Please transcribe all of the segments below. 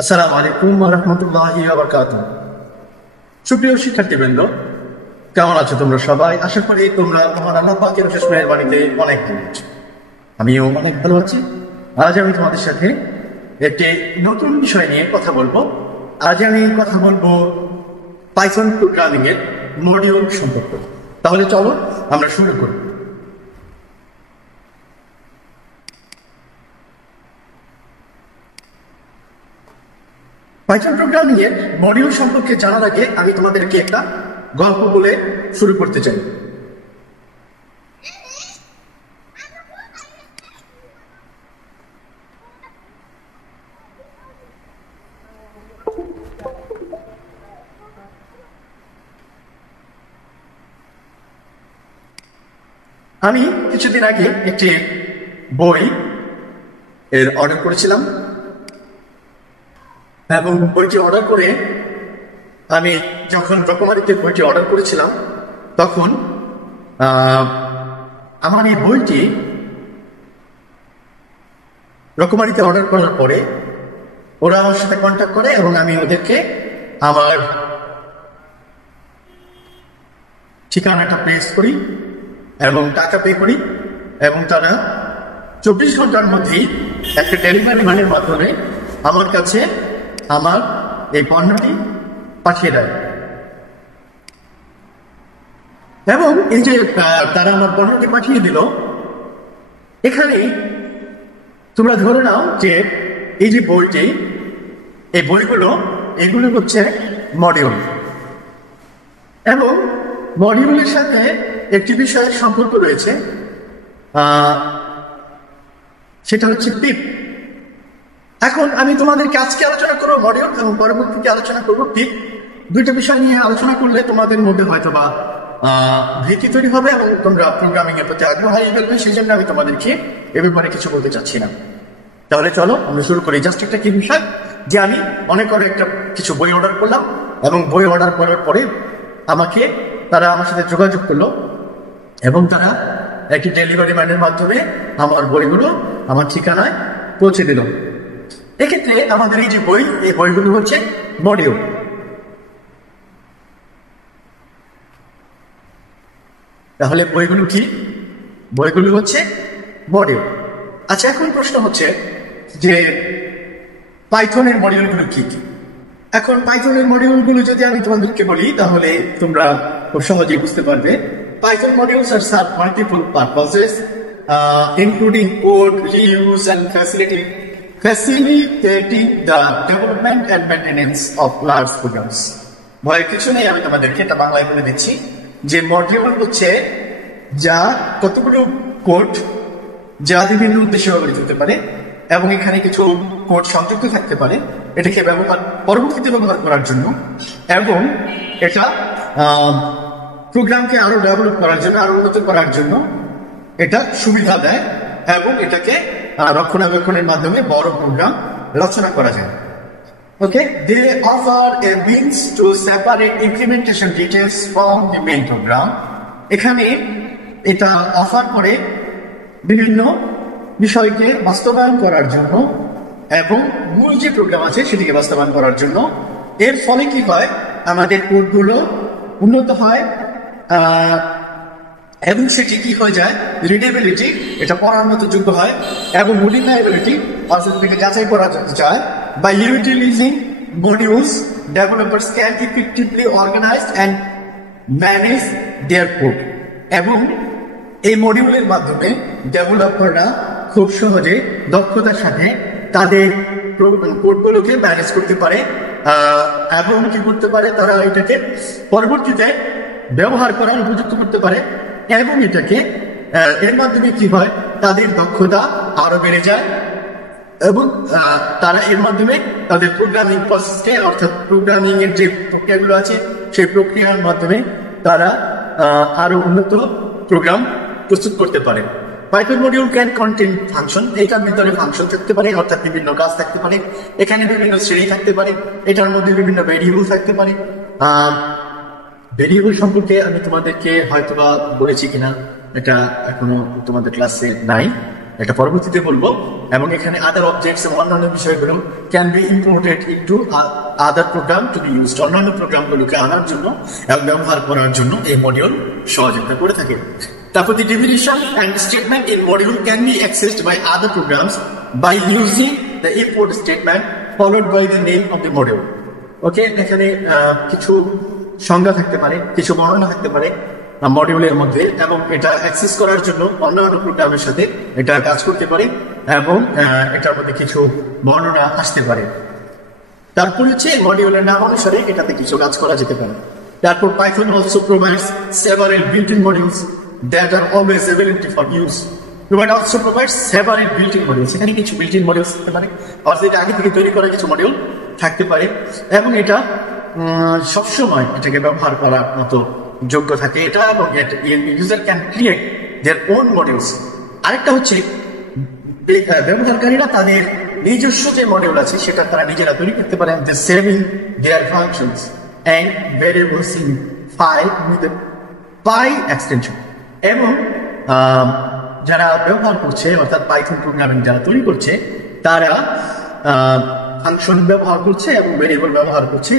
আসসালামু আলাইকুম ওয়া রাহমাতুল্লাহি ওয়া বারাকাতুহু। সুপ্রিয় শিক্ষার্থীবৃন্দ, কেমন আছো তোমরা সবাই? আশা করি তোমরা মহান আল্লাহ পাকের অশেষ মেহেরবানিতে অনেক ভালো আছো। আমিও অনেক ভালো আছি। আজ আমি তোমাদের সাথে একটি নতুন বিষয় নিয়ে কথা বলবো। আজ আমি কথা বলবো পাইথন প্রোগ্রামিং এর মডিউল সম্পর্কে। তাহলে চলো আমরা শুরু করি। পাইথন প্রোগ্রামিং এর মডিউল সম্পর্কে জানার আগে আমি তোমাদেরকে একটা গল্প বলে শুরু করতে চাই। আমি কিছুদিন আগে একটি বই অর্ডার করেছিলাম এবং বইটি অর্ডার করে আমি যখন রকমারিতে বইটি অর্ডার করেছিলাম তখন আমার এই বইটি রকমারিতে অর্ডার করার পরে ওরা আমার সাথে কন্ট্যাক্ট করে এবং আমি ওদেরকে আমার ঠিকানাটা পেস্ট করি এবং টাকা পে করি এবং তারা 24 ঘন্টার মধ্যেই একটা ডেলিভারি ম্যানের মাধ্যমে আমার কাছে আমার এই পণ্যটি পাঠিয়ে দেয়। এবং এই যে তারা আমার পণ্যটি পাঠিয়ে দিল, এখানে তোমরা ধরে নাও যে এই যে বইটি, এই বইগুলো এগুলো হচ্ছে মডিউল এবং মডিউলের সাথে একটি বিষয়ের সম্পর্ক রয়েছে, সেটা হচ্ছে পিপ। এখন আমি তোমাদেরকে আজকে আলোচনা করবো মডিউল এবং পরবর্তীতে আলোচনা করবো পিপ। দুইটা বিষয় নিয়ে আলোচনা করলে তোমাদের মধ্যে হয়তো বা ভীতি তৈরি হবে এবং তোমরা প্রোগ্রামিং এর প্রতি আগ্রহ হারিয়ে ফেলবে। সেই জন্য আমি তোমাদেরকে এ ব্যাপারে কিছু বলতে চাচ্ছি না। তাহলে চলো আমরা শুরু করি। জাস্ট একটা কি বিষয় যে আমি অনেক করে একটা কিছু বই অর্ডার করলাম এবং বই অর্ডার করার পরে তারা আমার সাথে যোগাযোগ করলো এবং তারা একটি ডেলিভারি ম্যানের মাধ্যমে আমার বইগুলো আমার ঠিকানায় পৌঁছে দিল। এক্ষেত্রে আমাদের এই যে বই, এই বইগুলো হচ্ছে মডিউল। তাহলে বইগুলো কি? বইগুলো হচ্ছে মডিউল। আচ্ছা, এখন প্রশ্ন হচ্ছে যে পাইথনের মডিউলগুলো কি কি? এখন পাইথনের মডিউলগুলো যদি আমি তোমাদেরকে বলি তাহলে তোমরা খুব সহজেই বুঝতে পারবে। Python modules are serve multiple purposes, including code reuse and facilitating the development and maintenance of large programs. ভয়ের কিছু নেই, আমি তোমাদেরকে এটা বাংলায় বলে দিচ্ছি যে মডিউল হচ্ছে যা কতগুলো কোড যা বিভিন্ন উদ্দেশ্যে ব্যবহৃত হতে পারে এবং এখানে কিছু কোড সংযুক্ত থাকতে পারে এটাকে পরবর্তীতে ব্যবহার করার জন্য, এবং এটা প্রোগ্রামকে আরো ডেভেলপ করার জন্য, আরো উন্নত করার জন্য এটা সুবিধা দেয় এবং এটাকে রক্ষণাবেক্ষণের মাধ্যমে বড় প্রোগ্রাম রচনা করা যায়। Okay, they offer a means to separate implementation details from the main program. এখানে এটা অফার করে বিভিন্ন বিষয়কে বাস্তবায়ন করার জন্য এবং মূল যে প্রোগ্রাম আছে সেটিকে বাস্তবায়ন করার জন্য। এর ফলে কি হয়, আমাদের কোডগুলো উন্নত হয় এবং সেটি কি হয়ে যায়, রিডেবিলিটি, এটা পড়ার মতো যোগ্য হয় এবং মডিফাইবিলিটি অর্থাৎ থেকে যাচাই করা যায়। By utilising modules, developers can effectively organise and manage their code. এবং এই মডিউলের মাধ্যমে ডেভেলপাররা খুব সহজে দক্ষতার সাথে তাদের কোডগুলোকে ম্যানেজ করতে পারে এবং কি করতে পারে, তারা এটাকে পরবর্তীতে ব্যবহার করার উপযুক্ত করতে পারে এবং এটাকে এর মাধ্যমে কি হয়, তাদের দক্ষতা আরো বেড়ে যায় এবং তারা এর মাধ্যমে তাদের প্রোগ্রামিং প্রসেসকে, অর্থাৎ প্রোগ্রামিং এর যে প্রক্রিয়াগুলো আছে সেই প্রক্রিয়ার মাধ্যমে তারা আরো উন্নত প্রোগ্রাম প্রস্তুত করতে পারে। Python module can contain function, এটার ভিতরে ফাংশন থাকতে পারে, অর্থাৎ বিভিন্ন কাজ থাকতে পারে, এখানে বিভিন্ন শ্রেণী থাকতে পারে, এটার মধ্যে বিভিন্ন ভেরিয়েবল থাকতে পারে। ভেরিয়েবল সম্পর্কে আমি তোমাদেরকে হয়তোবা বলেছি কিনা এটা এখনো তোমাদের ক্লাসে নাই। এটা পরবর্তীতে বলবো। এবং এখানে আদার অবজেক্টস এবং অন্যান্য বিষয়গুলো can be imported into other program to be used, অন্যান্য প্রোগ্রামগুলোকে আনার জন্য এবং ব্যবহার করার জন্য এই মডিউল সহযোগিতা করে থাকে। তারপর the definition and statement in module can be accessed by other programs by using the import statement followed by the name of the module. ওকে, এখানে কিছু সংজ্ঞা থাকতে পারে, কিছু বর্ণনা থাকতে পারে মডিউলের মধ্যে, এবং এটা অ্যাক্সেস করার জন্য অন্যান্য প্রোগ্রামের সাথে এটা কাজ করতে পারে, এবং এটার মধ্যে কিছু বর্ণনা আসতে পারে। তারপর হচ্ছে মডিউলের নাম অনুসারে এটাতে কিছু কাজ করা যেতে পারে। তারপর Python also provides several built-in modules that are always available for use. Python also provides several built-in modules, এখানে কিছু built-in modules থাকতে পারে, অর্থাৎ এটা আগে থেকে তৈরি করা কিছু মডিউল থাকতে পারে, এবং এটা সবসময় এটাকে ব্যবহার করার মতো যোগ্য থাকে এটা, এবং user can create their own modules. আরেকটা হচ্ছে ব্যবহারকারীরা তাদের নিজস্ব যে মডিউল আছে সেটা তারা নিজেরা তৈরি করতে পারেন, the saving their functions and variables in file with the py extension। এবং যারা ব্যবহার করছে অর্থাৎ পাইথন প্রোগ্রামিং যারা তৈরি করছে তারা ফাংশন ব্যবহার করছে এবং ভেরিয়েবল ব্যবহার করছে,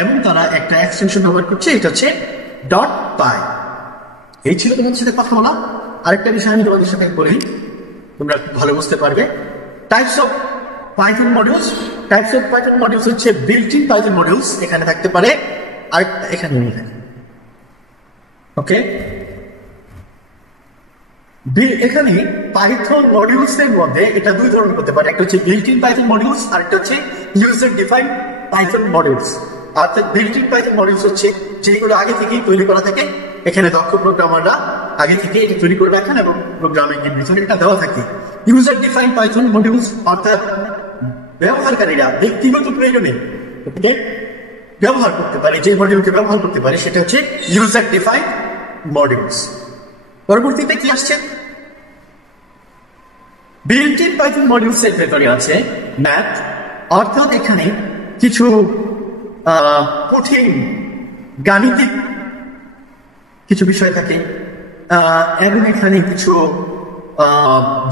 এবং তারা একটা এক্সটেনশন ব্যবহার করছে, এটা হচ্ছে .py। এই ছিল তোমাদের সাথে কথা বলা। আরেকটা বিষয় আমি তোমাদের সাথে বলি, তোমরা ভালো বুঝতে পারবে। Types of Python modules, types of Python modules হচ্ছে বিল্ট-ইন পাইথন মডিউলস, এখানে থাকতে পারে, আরেকটা এখানে থাকে। ওকে, এখানে পাইথন মডিউলস এর মধ্যে এটা দুই ধরনের হতে পারে, একটা হচ্ছে বিল্ট-ইন পাইথন মডিউলস, আর একটা হচ্ছে ইউজার ডিফাইন্ড পাইথন মডিউলস। অর্থাৎ বিল্ট-ইন পাইথন মডিউলস হচ্ছে যেগুলো আগে থেকেই তৈরি করা থাকে, এখানে দক্ষ প্রোগ্রামাররা আগে থেকে এটা তৈরি করে রাখেন এবং প্রোগ্রামিং এর ভিতরে এটা দেওয়া থাকে। ইউজার ডিফাইন্ড পাইথন মডিউলস অর্থাৎ ব্যবহারকারীরা ব্যক্তিগত প্রয়োজনে ব্যবহার করতে পারে, যে মডিউলকে ব্যবহার করতে পারে সেটা হচ্ছে ইউজার ডিফাইন্ড মডিউলস। পরবর্তীতে কি আসছে, বিল্ট-ইন পাইথন মডিউলস এর ভেতরে আছে ম্যাথ, অর্থাৎ এখানে কিছু কঠিন গাণিতিক কিছু বিষয় থাকে, এবং এখানে কিছু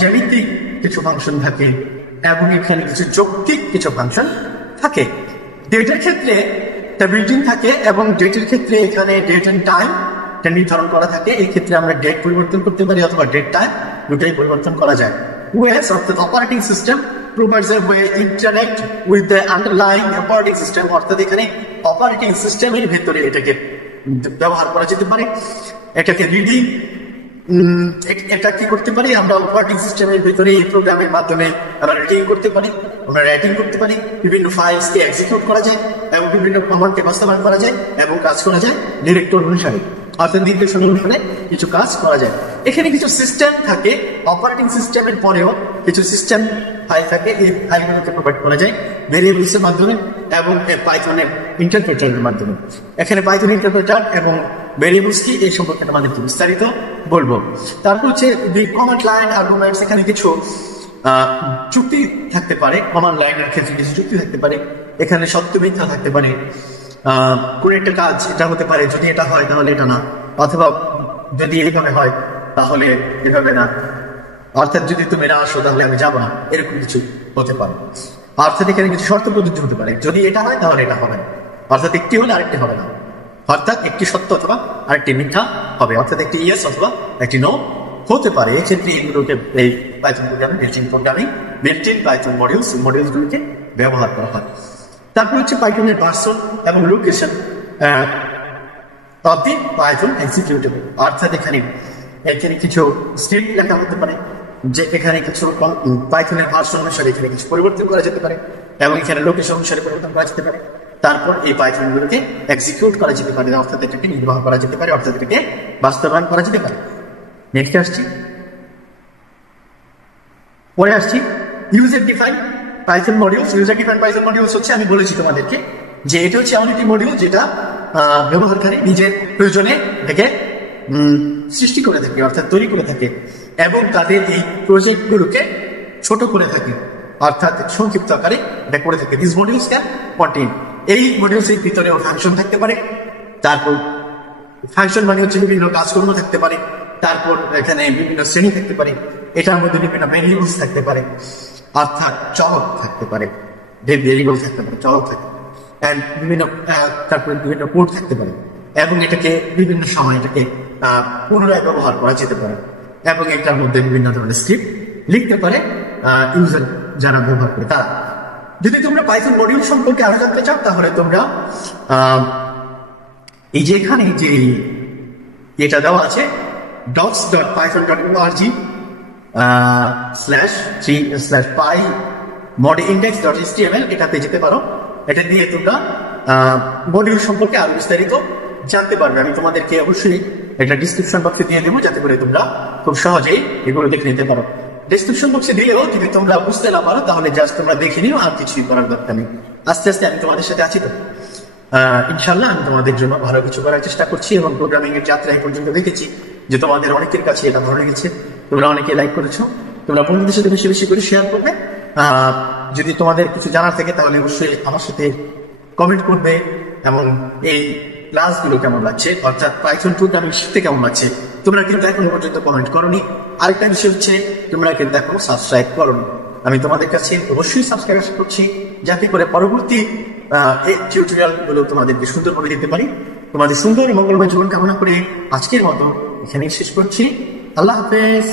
জ্যামিতিক কিছু ফাংশন থাকে, এবং এখানে কিছু যৌক্তিক কিছু ফাংশন থাকে। ডেটের ক্ষেত্রে এটা বিল্ট-ইন থাকে, এবং ডেটের ক্ষেত্রে এখানে ডেট এন্ড টাইম নির্ধারণ করা থাকে। এই ক্ষেত্রে আমরা ডেট পরিবর্তন করতে পারি অথবা ডেট টাইম দুটাই পরিবর্তন করা যায়। OS অর্থাৎ operating system provides a way interact with the underlying operating system, অর্থাৎ এখানে অপারেটিং সিস্টেমের ভেতরে এটাকে ব্যবহার করা যেতে পারে। এটাকে রিডিং, এটা কি করতে পারি আমরা অপারেটিং সিস্টেমের ভেতরে এই প্রোগ্রামের মাধ্যমে আমরা রিডিং করতে পারি, আমরা রাইটিং করতে পারি, বিভিন্ন ফাইলসকে এক্সিকিউট করা যায় এবং বিভিন্ন কমান্ডকে বাস্তবায়ন করা যায় এবং কাজ করা যায় ডিরেক্টর অনুসারে, অর্থাৎ নির্দেশনা অনুসারে কিছু কাজ করা যায়। এখানে কিছু সিস্টেম থাকে, অপারেটিং সিস্টেমের পরেও কিছু সিস্টেম ফাইল থাকে, এই ফাইলগুলোকে প্রোভাইড করা যায় ভেরিয়েবলসের মাধ্যমে এবং পাইথনের ইন্টারপ্রেটারের মাধ্যমে। এখানে পাইথন ইন্টারপ্রেটার এবং ভেরিয়েবলস কি এই সম্পর্কে আমাদেরকে বিস্তারিত বলবো। তারপর হচ্ছে কমান্ড লাইন আর্গুমেন্টস, এখানে কিছু চুক্তি থাকতে পারে, কমান্ড লাইনের ক্ষেত্রে কিছু চুক্তি থাকতে পারে, এখানে সত্য মিথ্যা থাকতে পারে, কোন একটা কাজ এটা হতে পারে, যদি এটা হয় তাহলে এটা না, অথবা যদি এইভাবে হয় তাহলে এভাবে না, অর্থাৎ যদি তুমি না আসো তাহলে আমি যাবো না, এরকম কিছু হতে পারে। অর্থাৎ এখানে কিছু শর্ত প্রযোজ্য হতে পারে, যদি এটা হয় তাহলে এটা হবে না, অর্থাৎ একটি হলে আরেকটি হবে না, অর্থাৎ একটি সত্য অথবা আরেকটি মিথ্যা হবে, অর্থাৎ একটি ইয়েস অথবা একটি নো হতে পারে। এক্ষেত্রে এগুলোকে এই পাইথন প্রোগ্রামিং, বিল্ট-ইন পাইথন মডিউলসগুলোকে ব্যবহার করা হয়। তারপর হচ্ছে পাইথনের ভার্সন এবং location of the Python executable, অর্থাৎ এখানে কিছু স্ক্রিপ্ট লেখা হতে পারে, যে এখানে কিছু পাইথনের ভার্সন অনুসারে এখানে কিছু পরিবর্তন করা যেতে পারে এবং এখানে লোকেশন অনুসারে পরিবর্তন করা যেতে পারে। তারপর এই পাইথনগুলোকে এক্সিকিউট করা যেতে পারে, অর্থাৎ এটাকে নির্বাহ করা যেতে পারে, অর্থাৎ এটাকে বাস্তবায়ন করা যেতে পারে। নেক্সট আসছি, পরে আসছি user defined Python modules. User defined Python modules হচ্ছে, আমি বলেছি তোমাদেরকে যে এটা হচ্ছে এমন একটি মডিউল যেটা ব্যবহারকারী নিজের প্রয়োজনে থেকে সৃষ্টি করে থাকে, অর্থাৎ তৈরি করে থাকে এবং তাদের এই প্রজেক্টগুলোকে ছোট করে থাকে, অর্থাৎ সংক্ষিপ্ত আকারে এটা করে থাকে। দিস মডিউলস ক্যান কন্টেইন, এই মডিউলসের ভিতরেও ফাংশন থাকতে পারে, তারপর ফাংশন মানে হচ্ছে বিভিন্ন কাজকর্ম থাকতে পারে, তারপর এখানে বিভিন্ন শ্রেণী থাকতে পারে, এটার মধ্যে বিভিন্ন ভেরিয়েবলস থাকতে পারে, অর্থাৎ চলক থাকতে পারে, ভেরিয়েবল থাকতে পারে, চলক থাকতে পারে, এন্ড বিভিন্ন তারপরে বিভিন্ন কোড থাকতে পারে, এবং এটাকে বিভিন্ন সময় এটাকে পুনরায় ব্যবহার করা যেতে পারে, এবং এটার মধ্যে বিভিন্ন ধরনের স্ক্রিপ্ট লিখতে পারে ইউজার যারা ব্যবহার করে তারা। যদি তোমরা পাইথন মডিউল সম্পর্কে আরো জানতে চাও তাহলে তোমরা এই যে এখানে যে এটা দেওয়া আছে docs.python.org/3/py modindex.html এটাতে যেতে পারো। এটা দিয়ে তোমরা মডিউল সম্পর্কে আরো বিস্তারিত জানতে পারবে। আমি তোমাদেরকে অবশ্যই একটা ডিসক্রিপশন বক্সে দিয়ে দেবো যাতে করে তোমরা খুব সহজেই এগুলো দেখে নিতে পারো। ডিসক্রিপশন বক্সে দিলেও যদি তোমরা বুঝতে না পারো তাহলে জাস্ট তোমরা দেখে নিও, আর কিছুই করার দরকার নেই। আস্তে আস্তে আমি তোমাদের সাথে আছি তো, ইনশাল্লাহ আমি তোমাদের জন্য ভালো কিছু করার চেষ্টা করছি, এবং প্রোগ্রামিং এর যাত্রা এই পর্যন্ত দেখেছি যে তোমাদের অনেকের কাছে এটা ভালো লেগেছে, তোমরা অনেকে লাইক করেছো, তোমরা বন্ধুদের সাথে বেশি বেশি করে শেয়ার করবে। যদি তোমাদের কিছু জানার থাকে তাহলে অবশ্যই আমার সাথে কমেন্ট করবে, এবং এই ক্লাসগুলো কেমন লাগছে, অর্থাৎ পাইথন প্রোগ্রামিং শিখতে কেমন লাগছে, তোমরা কিন্তু এখনো পর্যন্ত কমেন্ট করোনি। আরেকটা বিষয় হচ্ছে তোমরা কিন্তু এখনো সাবস্ক্রাইব করোনি। আমি তোমাদের কাছে অবশ্যই সাবস্ক্রাইব করছি যাতে করে পরবর্তী এই টিউটোরিয়াল গুলো তোমাদেরকে সুন্দর করে দিতে পারি। তোমাদের সুন্দর মঙ্গলময় জীবন কামনা করে আজকের মতো এখানেই শেষ করছি। আল্লাহ হাফেজ।